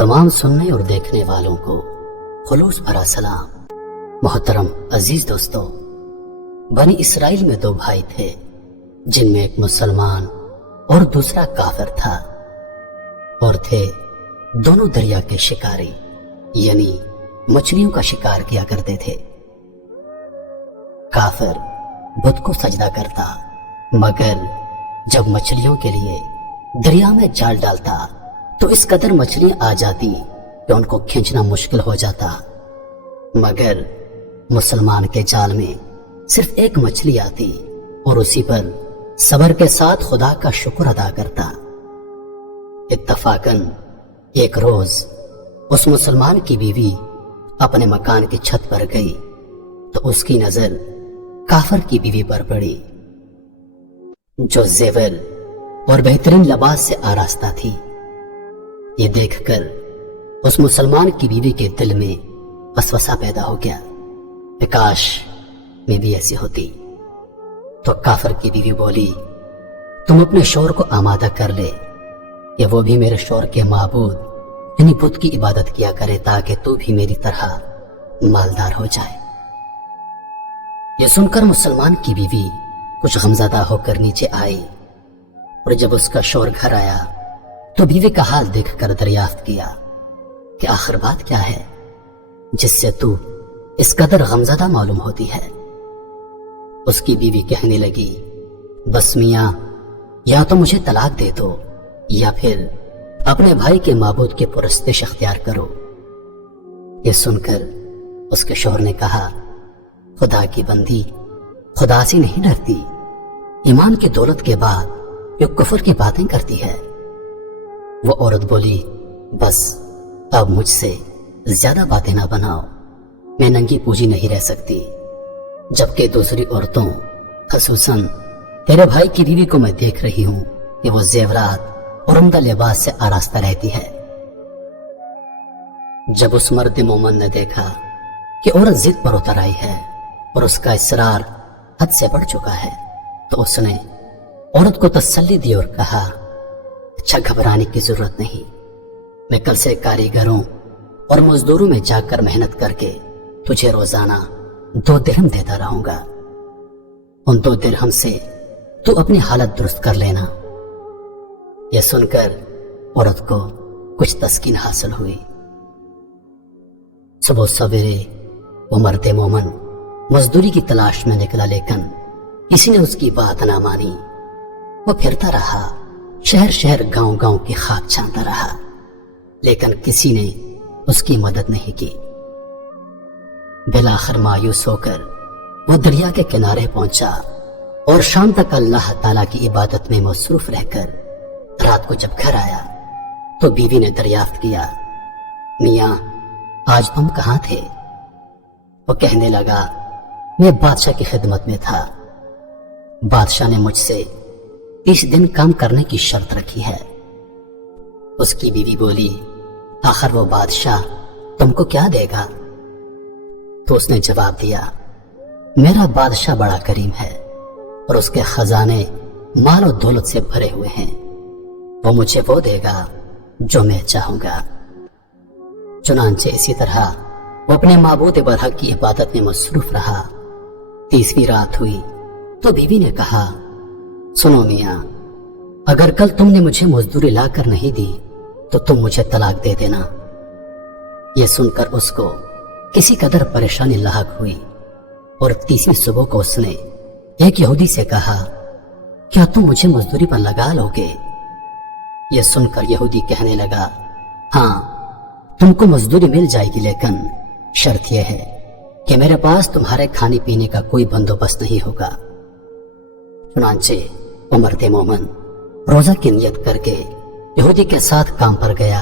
तमाम सुनने और देखने वालों को खुलूस भरा सलाम। मोहतरम अजीज दोस्तों, बनी इसराइल में दो भाई थे जिनमें एक मुसलमान और दूसरा काफिर था, और थे दोनों दरिया के शिकारी, यानी मछलियों का शिकार किया करते थे। काफिर बुत को सजदा करता, मगर जब मछलियों के लिए दरिया में जाल डालता तो इस कदर मछलियां आ जाती कि उनको खींचना मुश्किल हो जाता। मगर मुसलमान के जाल में सिर्फ एक मछली आती और उसी पर सब्र के साथ खुदा का शुक्र अदा करता। इत्तफाकन एक रोज उस मुसलमान की बीवी अपने मकान की छत पर गई तो उसकी नजर काफिर की बीवी पर पड़ी, जो जेवर और बेहतरीन लिबास से आरास्ता थी। ये देखकर उस मुसलमान की बीवी के दिल में वसवसा पैदा हो गया, काश मैं भी ऐसी होती। तो काफिर की बीवी बोली, तुम अपने शौहर को आमादा कर ले, या वो भी मेरे शौहर के माबूद यानी बुत की इबादत किया करे, ताकि तू भी मेरी तरह मालदार हो जाए। यह सुनकर मुसलमान की बीवी कुछ गमज़दा होकर नीचे आई, और जब उसका शौहर घर आया तो बीवी का हाल देखकर दरियाफ्त किया कि आखिर बात क्या है जिससे तू इस कदर गमज़दा मालूम होती है। उसकी बीवी कहने लगी, बस मियां, या तो मुझे तलाक दे दो या फिर अपने भाई के माबूद के पुरस्तिश अख्तियार करो। यह सुनकर उसके शौहर ने कहा, खुदा की बंदी खुदा से नहीं डरती, ईमान की दौलत के बाद जो कुफर की बातें करती है। वो औरत बोली, बस अब मुझसे ज्यादा बातें ना बनाओ, मैं नंगी पूजी नहीं रह सकती, जबकि दूसरी औरतों खसूसन तेरे भाई की बीवी को मैं देख रही हूं कि वो जेवरात और उम्दा लिबास से आरास्ता रहती है। जब उस मर्द मोमन ने देखा कि औरत जिद पर उतर आई है और उसका इसरार हद से बढ़ चुका है, तो उसने औरत को तसल्ली दी और कहा, अच्छा घबराने की जरूरत नहीं, मैं कल से कारीगरों और मजदूरों में जाकर मेहनत करके तुझे रोजाना 2 दिरहम देता रहूंगा। उन 2 दिरहम से तू अपनी हालत दुरुस्त कर लेना। यह सुनकर औरत को कुछ तस्कीन हासिल हुई। सुबह सवेरे वो मर्द मोमन मजदूरी की तलाश में निकला, लेकिन किसी ने उसकी बात ना मानी। वो फिरता रहा, शहर शहर गांव गांव की खाक छानता रहा, लेकिन किसी ने उसकी मदद नहीं की। बिलाखिर मायूस होकर वो दरिया के किनारे पहुंचा और शाम तक अल्लाह ताला की इबादत में मसरूफ रहकर रात को जब घर आया तो बीवी ने दरियाफ्त किया, मियां, आज तुम कहां थे? वो कहने लगा, मैं बादशाह की खिदमत में था। बादशाह ने मुझसे 30 दिन काम करने की शर्त रखी है। उसकी बीवी बोली, आखिर वो बादशाह तुमको क्या देगा? तो उसने जवाब दिया, मेरा बादशाह बड़ा करीम है और उसके खजाने माल और दौलत से भरे हुए हैं, वो मुझे वो देगा जो मैं चाहूंगा। चुनांचे इसी तरह वो अपने माबूद बरहक की इबादत में मसरूफ रहा। 30वीं रात हुई तो बीवी ने कहा, सुनो मियां, अगर कल तुमने मुझे मजदूरी लाकर नहीं दी तो तुम मुझे तलाक दे देना। यह सुनकर उसको किसी कदर परेशानी लाहक हुई और 30वीं सुबह को उसने एक यहूदी से कहा, क्या तुम मुझे मजदूरी पर लगा लोगे? यह सुनकर यहूदी कहने लगा, हाँ, तुमको मजदूरी मिल जाएगी, लेकिन शर्त यह है कि मेरे पास तुम्हारे खाने पीने का कोई बंदोबस्त नहीं होगा। चुनांचे वो मर्द मोमन रोजा की नियत करके यहूदी के साथ काम पर गया।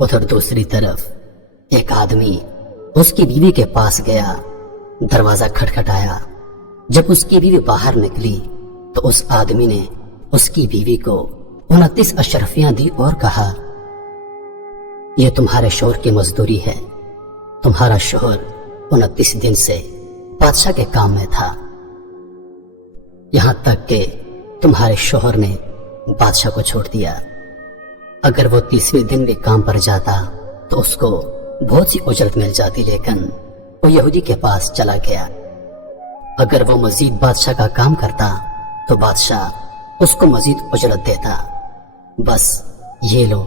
उधर दूसरी तरफ एक आदमी उसकी बीवी के पास गया, दरवाजा खटखटाया। जब उसकी बीवी बाहर निकली तो उस आदमी ने उसकी बीवी को 29 अशरफियां दी और कहा, यह तुम्हारे शौहर की मजदूरी है। तुम्हारा शौहर 29 दिन से बादशाह के काम में था, यहां तक कि तुम्हारे शौहर ने बादशाह को छोड़ दिया। اگر وہ 30ویں دن بھی کام پر جاتا تو اس کو بہت سی اجرت مل جاتی، لیکن وہ یہودی کے پاس چلا گیا۔ اگر وہ مزید بادشاہ کا کام کرتا تو بادشاہ اس کو مزید اجرت دیتا۔ بس یہ لو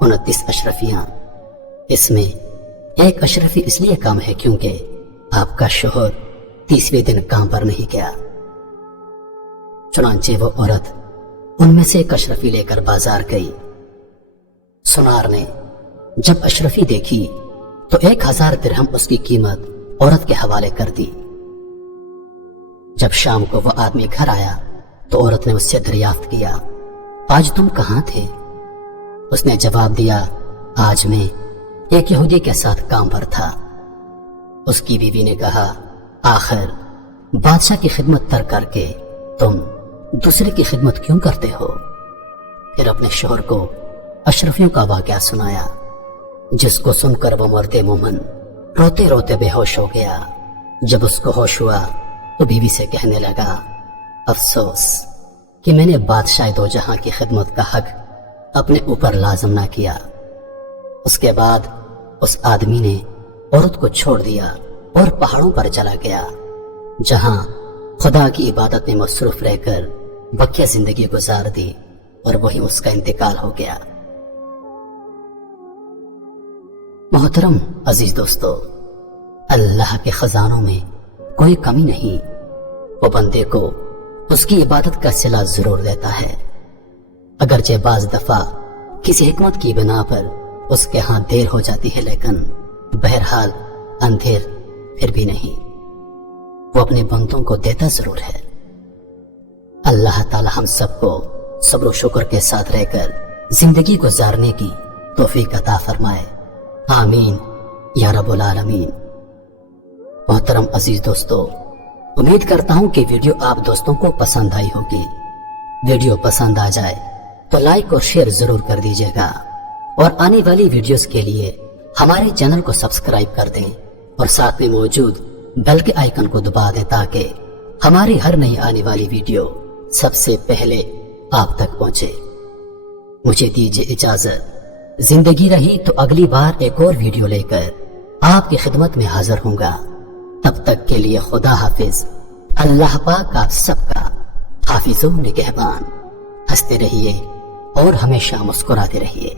29 اشرفیاں، اس میں ایک اشرفی اس لیے کم ہے کیونکہ آپ کا شوہر 30ویں دن کام پر نہیں گیا۔ چنانچہ وہ عورت ان میں سے ایک اشرفی لے کر بازار گئی۔ سنار نے جب اشرفی دیکھی تو 1000 درہم اس کی قیمت عورت کے حوالے کر دی۔ جب شام کو وہ آدمی گھر آیا تو عورت نے اس سے دریافت کیا، آج تم کہاں تھے؟ اس نے جواب دیا، آج میں ایک یہودی کے ساتھ کام پر تھا۔ اس کی بیوی نے کہا، آخر بادشاہ کی خدمت ترک کر کے تم دوسرے کی خدمت کیوں کرتے ہو؟ پھر اپنے شوہر کو اشرفیوں کا واقعہ سنایا، جس کو سن کر وہ مرد مومن روتے روتے بے ہوش ہو گیا۔ جب اس کو ہوش ہوا تو بیوی سے کہنے لگا، افسوس کہ میں نے بادشاہ دو جہاں کی خدمت کا حق اپنے اوپر لازم نہ کیا۔ اس کے بعد اس آدمی نے عورت کو چھوڑ دیا اور پہاڑوں پر چلا گیا، جہاں خدا کی عبادت میں مصروف رہ کر بقیہ زندگی گزار دی، اور وہیں اس کا انتقال ہو گیا۔ محترم عزیز دوستو، اللہ کے خزانوں میں کوئی کمی نہیں، وہ بندے کو اس کی عبادت کا صلہ ضرور دیتا ہے، اگرچہ بعض دفعہ کسی حکمت کی بنا پر اس کے ہاں دیر ہو جاتی ہے، لیکن بہرحال اندھیر پھر بھی نہیں، وہ اپنے بندوں کو دیتا ضرور ہے۔ اللہ تعالی ہم سب کو صبر و شکر کے ساتھ رہ کر زندگی گزارنے کی توفیق عطا فرمائے، آمین یا رب العالمین۔ محترم عزیز دوستو، امید کرتا ہوں کہ ویڈیو آپ دوستوں کو پسند آئی ہوگی۔ ویڈیو پسند آ جائے تو لائک اور شیئر ضرور کر دیجیے گا، اور آنے والی ویڈیوز کے لیے ہمارے چینل کو سبسکرائب کر دیں اور ساتھ میں موجود بیل کے آئیکن کو دبا دیں تاکہ ہماری ہر نئی آنے والی ویڈیو سب سے پہلے آپ تک پہنچے۔ مجھے دیجیے اجازت، زندگی رہی تو اگلی بار ایک اور ویڈیو لے کر آپ کی خدمت میں حاضر ہوں گا۔ تب تک کے لیے خدا حافظ۔ اللہ پاک آپ سب کا حافظ و نگہبان۔ ہنستے رہیے اور ہمیشہ مسکراتے رہیے۔